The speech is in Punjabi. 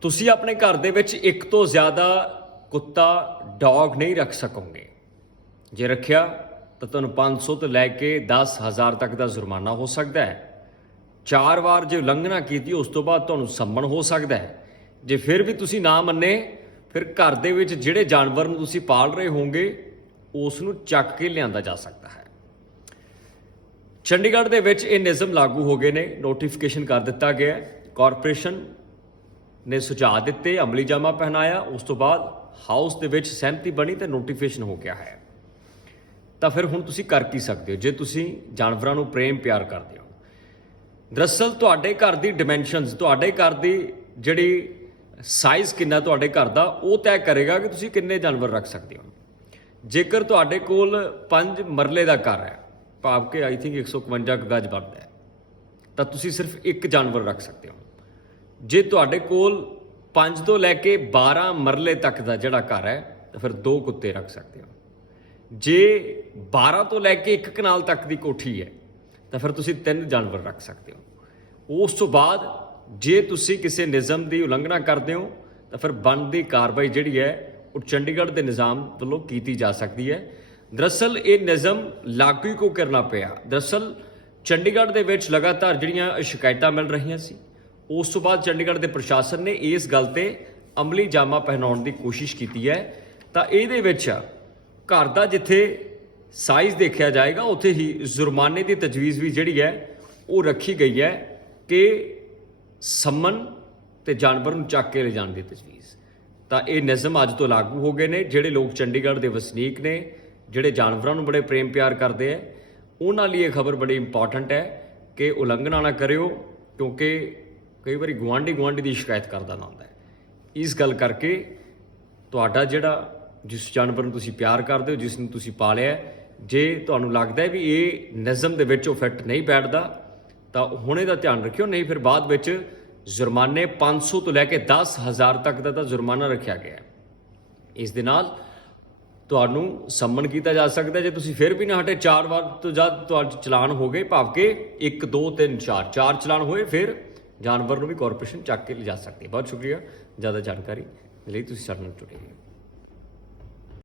ਤੁਸੀਂ ਆਪਣੇ ਘਰ ਦੇ ਵਿੱਚ ਇੱਕ ਤੋਂ ਜ਼ਿਆਦਾ ਕੁੱਤਾ, ਡੌਗ ਨਹੀਂ ਰੱਖ ਸਕੋਗੇ। ਜੇ ਰੱਖਿਆ, ਤਾਂ ਤੁਹਾਨੂੰ 500 ਤੋਂ ਲੈ ਕੇ 10000 ਤੱਕ ਦਾ ਜੁਰਮਾਨਾ ਹੋ ਸਕਦਾ ਹੈ। ਚਾਰ ਵਾਰ ਜੇ ਉਲੰਘਣਾ ਕੀਤੀ, ਉਸ ਤੋਂ ਬਾਅਦ ਤੁਹਾਨੂੰ ਸੰਮਣ ਹੋ ਸਕਦਾ ਹੈ। ਜੇ ਫਿਰ ਵੀ ਤੁਸੀਂ ਨਾ ਮੰਨੇ, ਫਿਰ ਘਰ ਦੇ ਵਿੱਚ ਜਿਹੜੇ ਜਾਨਵਰ ਨੂੰ ਤੁਸੀਂ ਪਾਲ ਰਹੇ ਹੋਵੋਗੇ, ਉਸ ਨੂੰ ਚੱਕ ਕੇ ਲਿਆਂਦਾ ਜਾ ਸਕਦਾ ਹੈ। ਚੰਡੀਗੜ੍ਹ ਦੇ ਵਿੱਚ ਇਹ ਨਿਯਮ ਲਾਗੂ ਹੋ ਗਏ ਨੇ। ਨੋਟੀਫਿਕੇਸ਼ਨ ਕਰ ਦਿੱਤਾ ਗਿਆ ਹੈ। ਕਾਰਪੋਰੇਸ਼ਨ ਨੇ ਸੁਝਾਅ ਦਿੱਤੇ, ਅਮਲੀ ਜਾਮਾ ਪਹਿਨਾਇਆ, ਉਸ ਤੋਂ ਬਾਅਦ ਹਾਊਸ ਦੇ ਵਿੱਚ ਸਹਿਮਤੀ ਬਣੀ ਤੇ ਨੋਟੀਫਿਕੇਸ਼ਨ ਹੋ ਗਿਆ ਹੈ। ਤਾਂ ਫਿਰ ਹੁਣ ਤੁਸੀਂ ਕਰ ਕੀ ਸਕਦੇ ਹੋ? ਜੇ ਤੁਸੀਂ ਜਾਨਵਰਾਂ ਨੂੰ ਪ੍ਰੇਮ ਪਿਆਰ ਕਰਦੇ ਹੋ। ਦਰਅਸਲ ਤੁਹਾਡੇ ਘਰ ਦੀ ਡਾਈਮੈਂਸ਼ਨਸ ਤੁਹਾਡੇ ਘਰ ਦੀ ਜਿਹੜੀ ਸਾਈਜ਼ ਕਿੰਨਾ ਤੁਹਾਡੇ ਘਰ ਦਾ, ਉਹ ਤੈਅ ਕਰੇਗਾ ਕਿ ਤੁਸੀਂ ਕਿੰਨੇ ਜਾਨਵਰ ਰੱਖ ਸਕਦੇ ਹੋ। ਜੇਕਰ ਤੁਹਾਡੇ ਕੋਲ 5 ਮਰਲੇ ਦਾ ਘਰ ਹੈ, ਭਾਵ ਕਿ ਆਈ ਥਿੰਕ 151 ਕੁ ਗਜ ਬਣਦਾ ਹੈ, ਤਾਂ ਤੁਸੀਂ ਸਿਰਫ ਇੱਕ ਜਾਨਵਰ ਰੱਖ ਸਕਦੇ ਹੋ। ਜੇ ਤੁਹਾਡੇ ਕੋਲ 5 ਤੋਂ ਲੈ ਕੇ 12 ਮਰਲੇ ਤੱਕ ਦਾ ਜਿਹੜਾ ਘਰ ਹੈ, ਤਾਂ ਫਿਰ ਦੋ ਕੁੱਤੇ ਰੱਖ ਸਕਦੇ ਹੋ। ਜੇ 12 ਤੋਂ ਲੈ ਕੇ ਇੱਕ ਕਨਾਲ ਤੱਕ ਦੀ ਕੋਠੀ ਹੈ, ਤਾਂ ਫਿਰ ਤੁਸੀਂ ਤਿੰਨ ਜਾਨਵਰ ਰੱਖ ਸਕਦੇ ਹੋ। ਉਸ ਤੋਂ ਬਾਅਦ ਜੇ ਤੁਸੀਂ ਕਿਸੇ ਨਿਯਮ ਦੀ ਉਲੰਘਣਾ ਕਰਦੇ ਹੋ, ਤਾਂ ਫਿਰ ਬਣਦੀ ਕਾਰਵਾਈ ਜਿਹੜੀ ਹੈ, ਉਹ ਚੰਡੀਗੜ੍ਹ ਦੇ ਨਿਜ਼ਾਮ ਵੱਲੋਂ ਕੀਤੀ ਜਾ ਸਕਦੀ ਹੈ। ਦਰਅਸਲ ਇਹ ਨਿਯਮ ਲਾਗੂ ਕਿਉਂ ਕਰਨਾ ਪਿਆ? ਦਰਅਸਲ ਚੰਡੀਗੜ੍ਹ ਦੇ ਵਿੱਚ ਲਗਾਤਾਰ ਜਿਹੜੀਆਂ ਸ਼ਿਕਾਇਤਾਂ ਮਿਲ ਰਹੀਆਂ ਸੀ ਉਸ ਤੋਂ ਬਾਅਦ ਚੰਡੀਗੜ੍ਹ ਦੇ ਪ੍ਰਸ਼ਾਸਨ ਨੇ ਇਸ ਗੱਲ ਤੇ ਅਮਲੀ ਜਾਮਾ ਪਹਿਨਾਉਣ ਦੀ ਕੋਸ਼ਿਸ਼ ਕੀਤੀ ਹੈ। ਤਾਂ ਇਹਦੇ ਵਿੱਚ ਘਰ ਦਾ ਜਿੱਥੇ ਸਾਈਜ਼ ਦੇਖਿਆ ਜਾਏਗਾ, ਉੱਥੇ ਹੀ ਜੁਰਮਾਨੇ ਦੀ ਤਜਵੀਜ਼ ਵੀ ਜਿਹੜੀ ਹੈ, ਉਹ ਰੱਖੀ ਗਈ ਹੈ ਕਿ ਸੰਮਨ ਤੇ ਜਾਨਵਰ ਨੂੰ ਚੱਕ ਕੇ ਲੈ ਜਾਣ ਦੀ ਤਜਵੀਜ਼। ਤਾਂ ਇਹ ਨਿਯਮ ਅੱਜ ਤੋਂ ਲਾਗੂ ਹੋ ਗਏ ਨੇ, ਜਿਹੜੇ ਲੋਕ ਚੰਡੀਗੜ੍ਹ ਦੇ ਵਸਨੀਕ ਨੇ, ਜਿਹੜੇ ਜਾਨਵਰਾਂ ਨੂੰ ਬੜੇ ਪ੍ਰੇਮ ਪਿਆਰ ਕਰਦੇ ਆ ਉਹਨਾਂ ਲਈ ਇਹ ਖਬਰ ਬੜੀ ਇੰਪੋਰਟੈਂਟ ਹੈ ਕਿ ਉਲੰਘਣਾ ਨਾ ਕਰਿਓ, ਕਿਉਂਕਿ ਕਈ ਵਾਰੀ ਗੁਆਂਢੀ ਗੁਆਂਢੀ ਦੀ ਸ਼ਿਕਾਇਤ ਕਰਦਾ ਨਾ ਹੁੰਦਾ ਹੈ। ਇਸ ਗੱਲ ਕਰਕੇ ਤੁਹਾਡਾ ਜਿਹੜਾ ਜਿਸ ਜਾਨਵਰ ਨੂੰ ਤੁਸੀਂ ਪਿਆਰ ਕਰਦੇ ਹੋ, ਜਿਸ ਨੂੰ ਤੁਸੀਂ ਪਾਲਿਆ ਜੇ ਤੁਹਾਨੂੰ ਲੱਗਦਾ ਹੈ ਵੀ ਇਹ ਨਜ਼ਮ ਦੇ ਵਿੱਚ ਉਹ ਫਿੱਟ ਨਹੀਂ ਬੈਠਦਾ, ਤਾਂ ਹੁਣੇ ਦਾ ਧਿਆਨ ਰੱਖਿਓ, ਨਹੀਂ ਫਿਰ ਬਾਅਦ ਵਿੱਚ ਜੁਰਮਾਨੇ 500 ਤੋਂ ਲੈ ਕੇ 10000 ਤੱਕ ਦਾ ਤਾਂ ਜੁਰਮਾਨਾ ਰੱਖਿਆ ਗਿਆ ਹੈ। ਇਸ ਦੇ ਨਾਲ ਤੁਹਾਨੂੰ ਸੰਮਨ ਕੀਤਾ ਜਾ ਸਕਦਾ ਜੇ ਤੁਸੀਂ ਫਿਰ ਵੀ ਨਾ ਹਟੇ, ਚਾਰ ਵਾਰ ਤੋਂ ਜਦ ਤੁਹਾਡੇ ਚਲਾਨ ਹੋ ਗਏ, ਭਾਵ ਕਿ 1 2 3 4 ਚਾਰ ਚਲਾਨ ਹੋਏ, ਫਿਰ ਜਾਨਵਰ ਨੂੰ ਵੀ ਕਾਰਪੋਰੇਸ਼ਨ ਚੱਕ ਕੇ ਲਿਜਾ ਸਕਦੀ ਹੈ। ਬਹੁਤ ਸ਼ੁਕਰੀਆ। ਜ਼ਿਆਦਾ ਜਾਣਕਾਰੀ ਲਈ ਤੁਸੀਂ ਸਾਡੇ ਨਾਲ ਜੁੜੇ ਰਹੋ